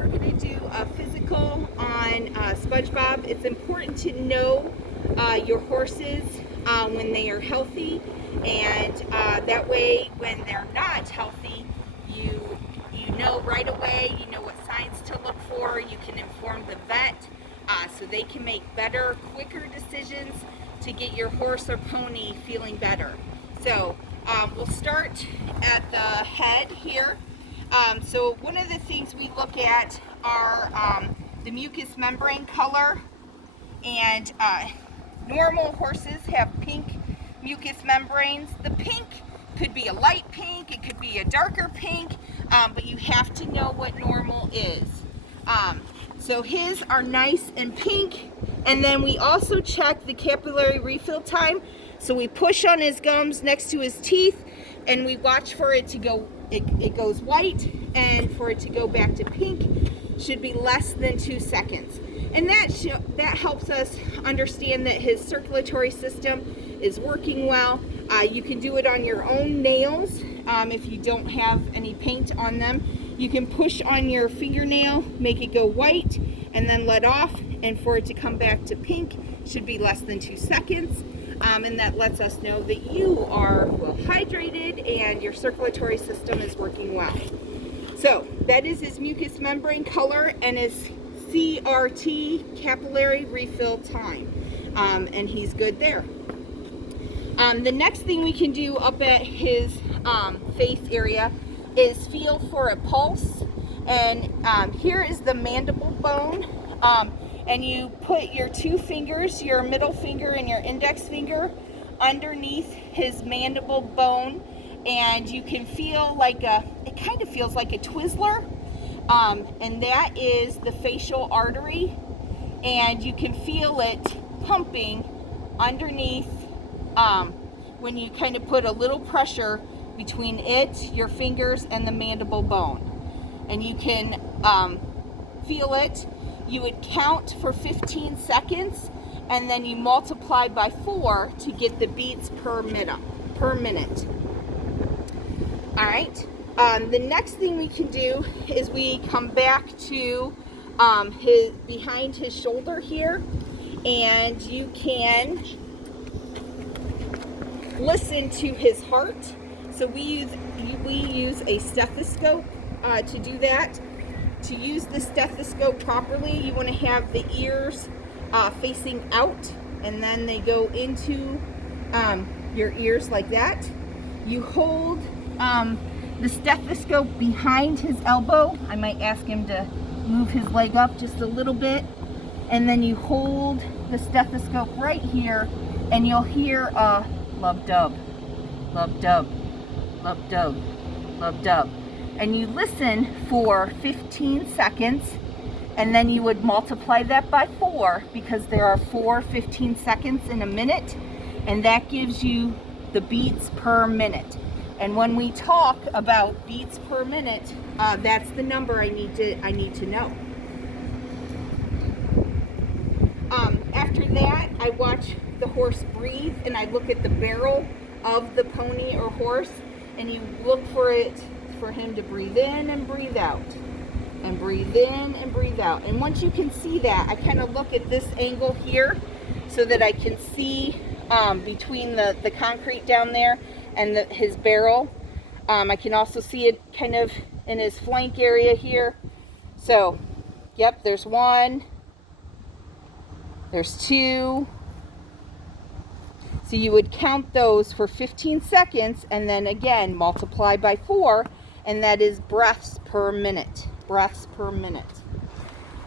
we're going to do a physical on Spongebob. It's important to know your horses when they are healthy, and that way when they're not healthy, you know right away, you know what signs to look for. You can inform the vet so they can make better, quicker decisions to get your horse or pony feeling better. So we'll start at the head here. So one of the things we look at are the mucous membrane color, and normal horses have pink mucous membranes. The pink could be a light pink, it could be a darker pink, but you have to know what normal is. So his are nice and pink, and then we also check the capillary refill time. So we push on his gums next to his teeth, and we watch for it to go, it goes white, and for it to go back to pink should be less than 2 seconds. And that helps us understand that his circulatory system is working well. You can do it on your own nails if you don't have any paint on them. You can push on your fingernail, make it go white, and then let off, and for it to come back to pink should be less than 2 seconds. And that lets us know that you are well hydrated and your circulatory system is working well. So that is his mucous membrane color and his CRT, capillary refill time, and he's good there. The next thing we can do up at his face area is feel for a pulse, and here is the mandible bone, and you put your 2 fingers, your middle finger and your index finger, underneath his mandible bone, and you can feel like it kind of feels like a Twizzler, and that is the facial artery, and you can feel it pumping underneath when you kind of put a little pressure between it, your fingers, and the mandible bone, and you can feel it. You would count for 15 seconds, and then you multiply by 4 to get the beats per minute. All right. The next thing we can do is we come back to behind his shoulder here, and you can listen to his heart. So we use a stethoscope to do that. To use the stethoscope properly, you want to have the ears facing out, and then they go into your ears like that. You hold the stethoscope behind his elbow. I might ask him to move his leg up just a little bit, and then you hold the stethoscope right here, and you'll hear a lub dub, lub dub, lub dub, lub dub. And you listen for 15 seconds, and then you would multiply that by 4, because there are 4 15 seconds in a minute, and that gives you the beats per minute. And when we talk about beats per minute, that's the number I need to know. After that, I watch the horse breathe, and I look at the barrel of the pony or horse, and you look for him to breathe in and breathe out, and breathe in and breathe out. And once you can see that, I kind of look at this angle here so that I can see between the concrete down there and his barrel. I can also see it kind of in his flank area here. So, yep, there's 1, there's 2. So you would count those for 15 seconds, and then again multiply by 4, and that is breaths per minute. Breaths per minute.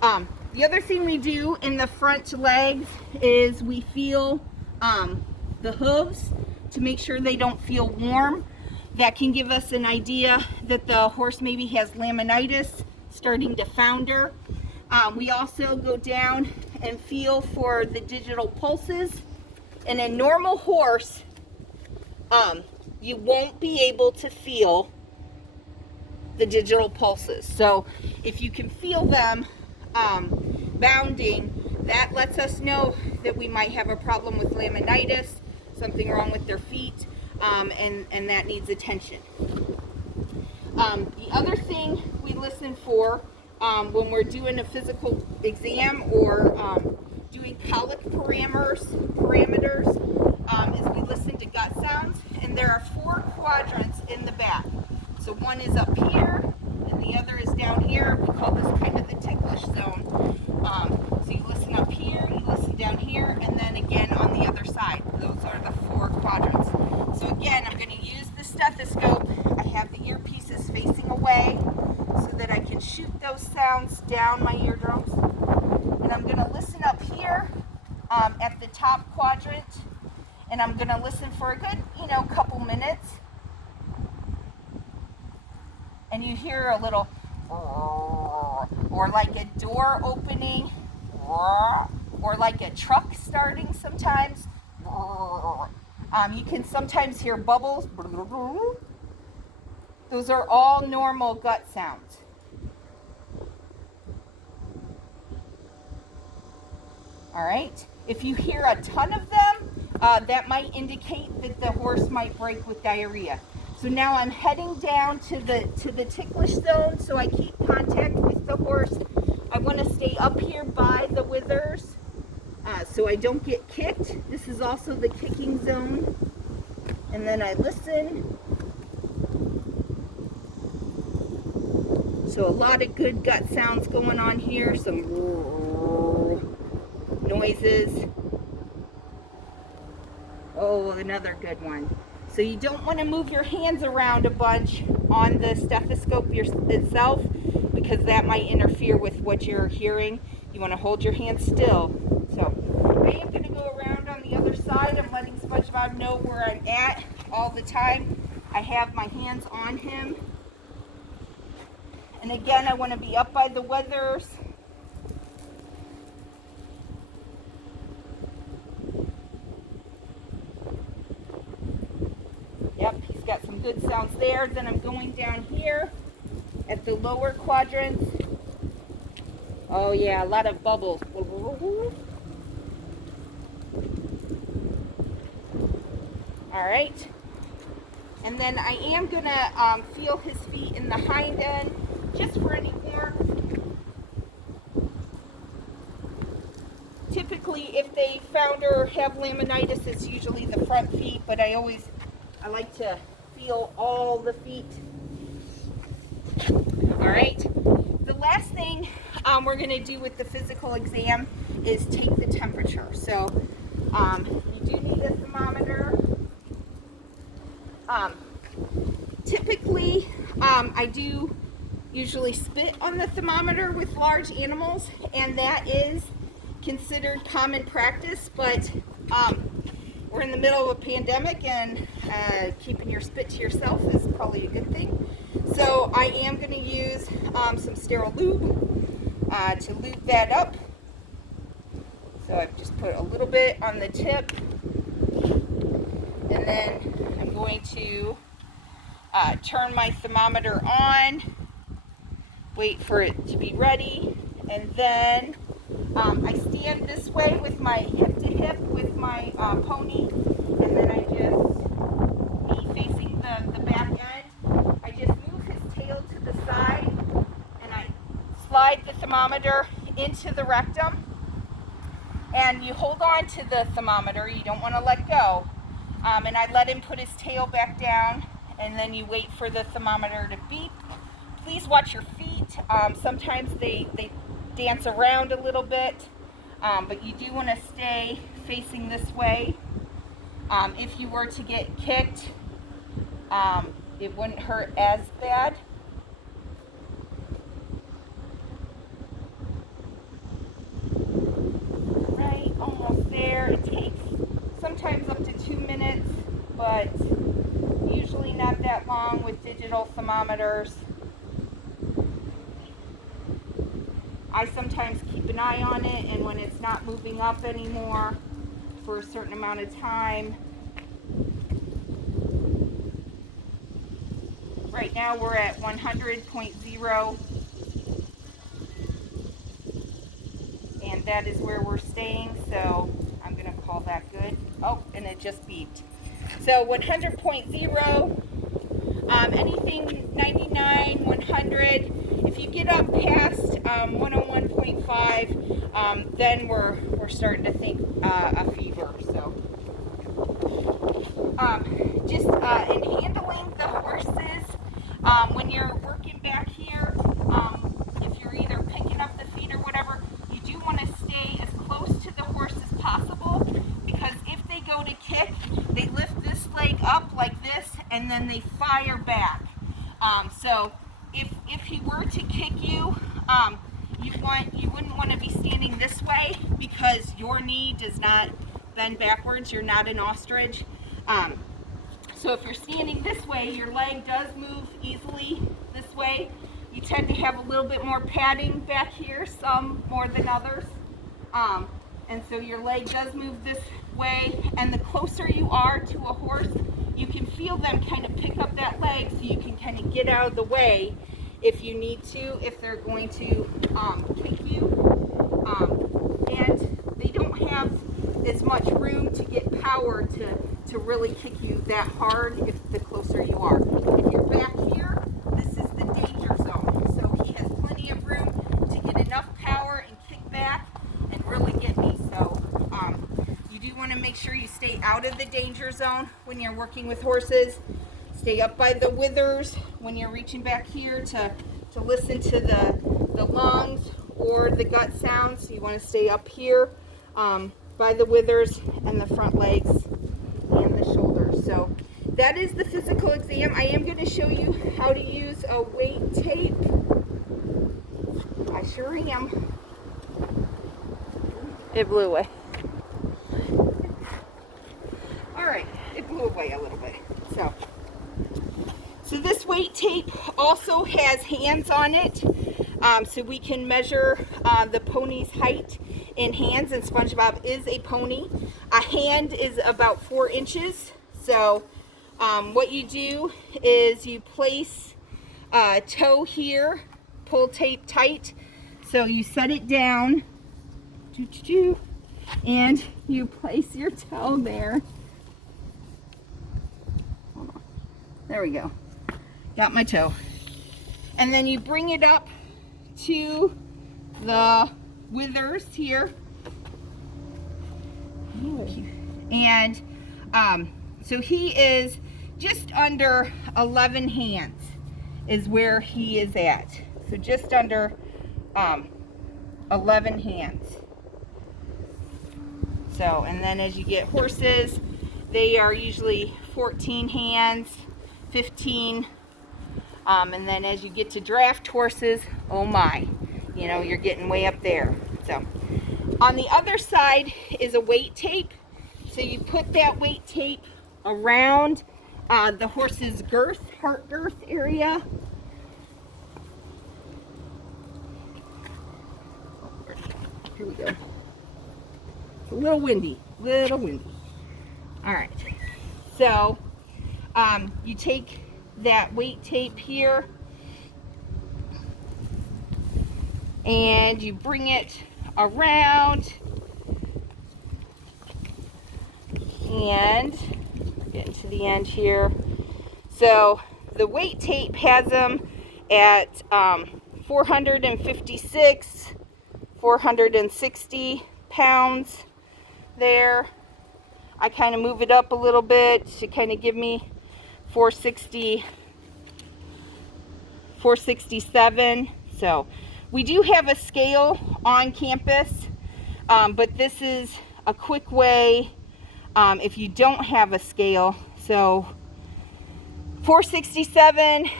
The other thing we do in the front legs is we feel the hooves to make sure they don't feel warm. That can give us an idea that the horse maybe has laminitis, starting to founder. We also go down and feel for the digital pulses. In a normal horse, you won't be able to feel the digital pulses. So if you can feel them bounding, that lets us know that we might have a problem with laminitis, something wrong with their feet, and that needs attention. The other thing we listen for when we're doing a physical exam or doing colic parameters, is we listen to gut sounds, and there are 4 quadrants in the back. So one is up here, and the other is down here. We call this kind of the ticklish zone. So you listen up here, you listen down here, and then again on the other side. Those are the 4 quadrants. So again, I'm going to use the stethoscope. I have the earpieces facing away so that I can shoot those sounds down my eardrums. And I'm going to listen up here at the top quadrant, and I'm going to listen for a good, couple minutes. And you hear a little, or like a door opening, or like a truck starting sometimes. You can sometimes hear bubbles. Those are all normal gut sounds. All right. If you hear a ton of them, that might indicate that the horse might break with diarrhea. So now I'm heading down to the ticklish zone, so I keep contact with the horse. I want to stay up here by the withers so I don't get kicked. This is also the kicking zone. And then I listen. So a lot of good gut sounds going on here, some noises. Oh, another good one. So you don't want to move your hands around a bunch on the stethoscope itself, because that might interfere with what you're hearing. You want to hold your hands still. So I am going to go around on the other side. I'm letting Spongebob know where I'm at all the time. I have my hands on him. And again, I want to be up by the withers. Yep, he's got some good sounds there. Then I'm going down here at the lower quadrants. Oh yeah, a lot of bubbles. All right. And then I am gonna feel his feet in the hind end, just for any warmth. Typically, if they founder or have laminitis, it's usually the front feet, but I like to feel all the feet. All right. The last thing we're going to do with the physical exam is take the temperature. So you do need a thermometer. Typically, I do usually spit on the thermometer with large animals, and that is considered common practice, but we're in the middle of a pandemic, and keeping your spit to yourself is probably a good thing. So I am going to use some sterile lube to lube that up. So I've just put a little bit on the tip, and then I'm going to turn my thermometer on, wait for it to be ready, and then I stand this way with my hip to hip with my pony, and then I just, me facing the back end, I just move his tail to the side, and I slide the thermometer into the rectum, and you hold on to the thermometer, you don't want to let go, and I let him put his tail back down, and then you wait for the thermometer to beep. Please watch your feet. Sometimes they dance around a little bit, but you do want to stay facing this way. If you were to get kicked, it wouldn't hurt as bad. Right, almost there. It takes sometimes up to 2 minutes, but usually not that long with digital thermometers. I sometimes keep an eye on it, and when it's not moving up anymore for a certain amount of time. Right now we're at 100.0, and that is where we're staying, so I'm going to call that good. Oh, and it just beeped. So 100.0, anything 99, 100. If you get up past 5, then we're starting to think a fever. So just in handling the horses, when you're working back here, if you're either picking up the feed or whatever, you do want to stay as close to the horse as possible, because if they go to kick, they lift this leg up like this and then they fire back. So if he were to kick you, you wouldn't want to be standing this way, because your knee does not bend backwards. You're not an ostrich. So if you're standing this way, your leg does move easily this way. You tend to have a little bit more padding back here, some more than others. And so your leg does move this way, and the closer you are to a horse, you can feel them kind of pick up that leg, so you can kind of get out of the way if you need to, if they're going to kick you. And they don't have as much room to get power to really kick you that hard if the closer you are. If you're back here, this is the danger zone. So he has plenty of room to get enough power and kick back and really get me. So you do want to make sure you stay out of the danger zone when you're working with horses. Stay up by the withers when you're reaching back here to listen to the lungs or the gut sounds. So you want to stay up here by the withers and the front legs and the shoulders. So that is the physical exam. I am going to show you how to use a weight tape. I sure am. It blew away. All right, it blew away a little bit. So this weight tape also has hands on it, so we can measure the pony's height in hands, and Spongebob is a pony. A hand is about 4 inches. So what you do is you place a toe here, pull tape tight, so you set it down, and you place your toe there. There we go. Got my toe. And then you bring it up to the withers here. And so he is just under 11 hands is where he is at. So just under 11 hands. So, and then as you get horses, they are usually 14 hands, 15, and then as you get to draft horses, oh my, you know, you're getting way up there. So on the other side is a weight tape. So you put that weight tape around the horse's girth, heart girth area. Here we go. It's a little windy, All right, so you take that weight tape here and you bring it around, and getting to the end here. So the weight tape has them at 456, 460 pounds there. I kind of move it up a little bit to kind of give me 460, 467. So we do have a scale on campus, but this is a quick way if you don't have a scale. So 467,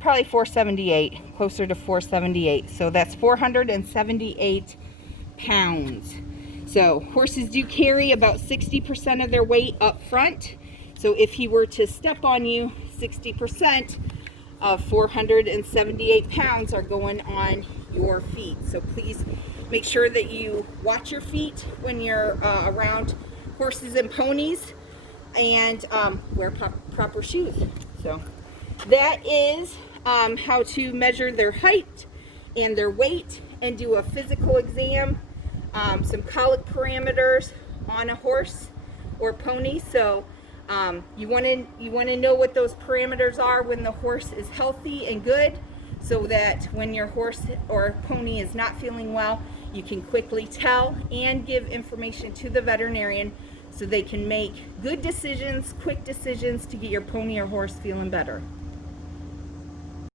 probably 478, closer to 478. So that's 478 pounds. So horses do carry about 60% of their weight up front. So if he were to step on you, 60% of 478 pounds are going on your feet. So please make sure that you watch your feet when you're around horses and ponies, and wear proper shoes. So that is how to measure their height and their weight and do a physical exam, some colic parameters on a horse or pony. So you want to know what those parameters are when the horse is healthy and good. so that when your horse or pony is not feeling well, you can quickly tell and give information to the veterinarian so they can make good decisions, quick decisions to get your pony or horse feeling better.